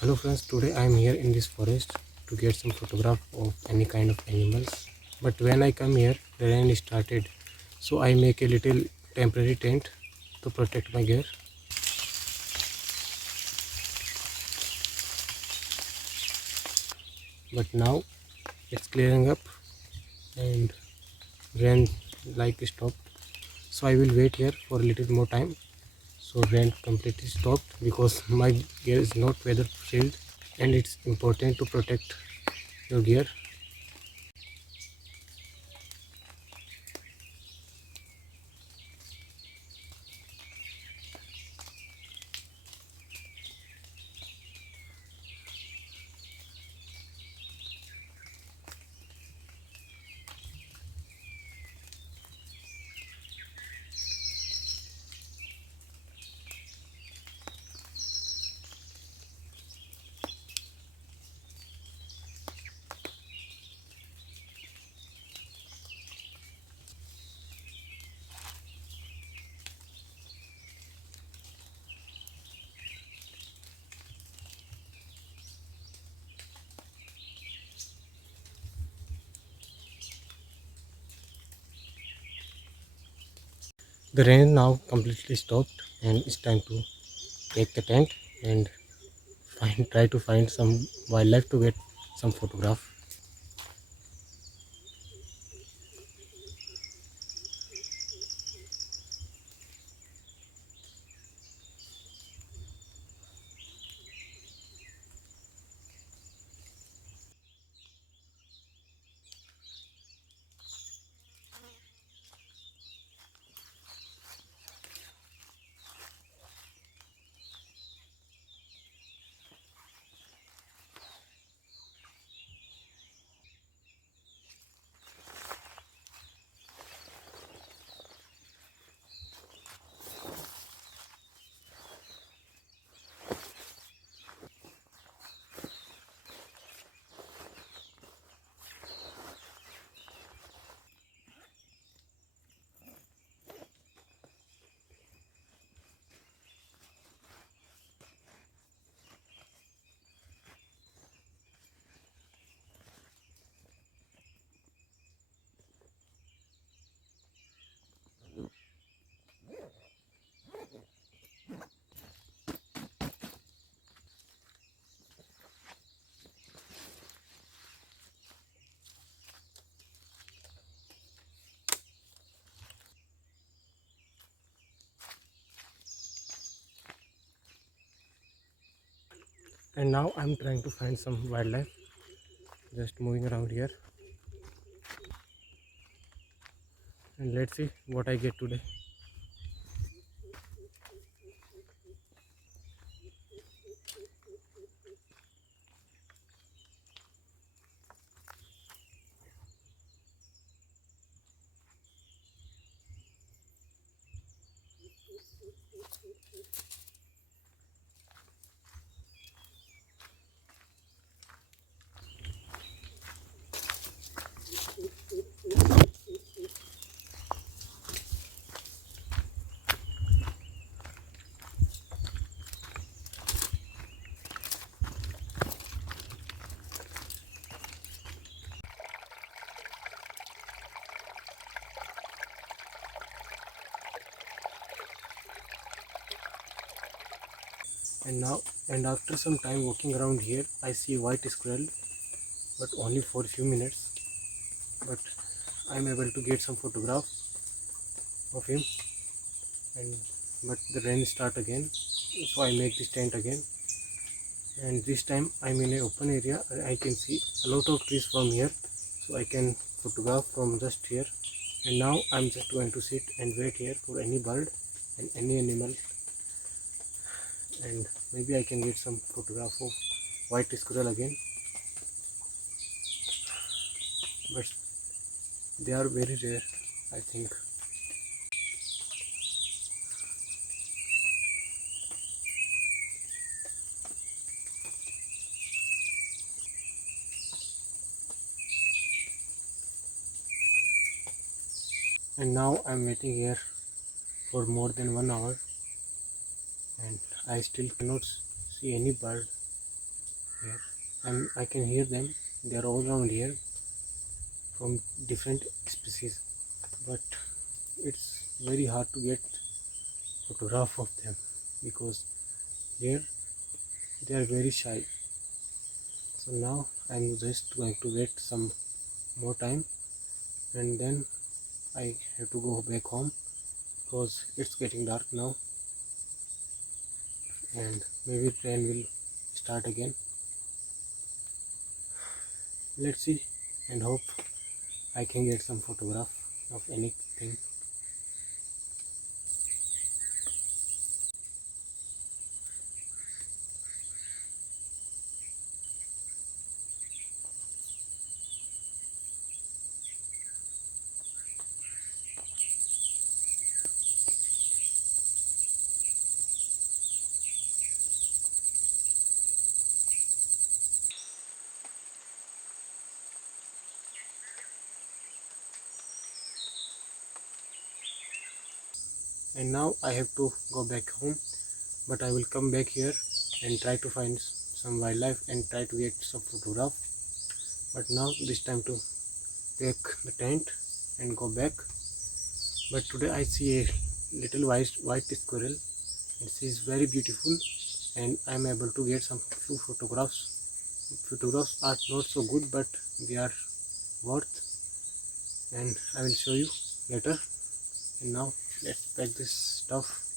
Hello friends, today I am here in this forest to get some photograph of any kind of animals. But when I come here, the rain started, so I make a little temporary tent to protect my gear. But now it's clearing up and rain like stopped. So I will wait here for a little more time. So rain completely stopped because my gear is not weather sealed and it's important to protect your gear. The rain now completely stopped and it's time to take the tent and try to find some wildlife to get some photograph. And now I'm trying to find some wildlife, just moving around here, and let's see what I get today. And after some time walking around here, I see a white squirrel, but only for a few minutes. But I'm able to get some photograph of him. And but the rain start again, so I make this tent again. And this time I'm in an open area. I can see a lot of trees from here, so I can photograph from just here. And now I'm just going to sit and wait here for any bird and any animal, and maybe I can get some photograph of white squirrel again, but they are very rare, I think. And now I'm waiting here for more than 1 hour and I still cannot see any bird here, and I can hear them. They are all around here from different species, but it's very hard to get photograph of them because here they are very shy. So now I'm just going to wait some more time, and then I have to go back home because it's getting dark now, and maybe train will start again. Let's see and hope I can get some photograph of anything. And now I have to go back home, but I will come back here and try to find some wildlife and try to get some photograph. But now this time to take the tent and go back. But today I see a little white squirrel, and she is very beautiful, and I am able to get some few photographs. Photographs are not so good, but they are worth, and I will show you later. And now let's pack this stuff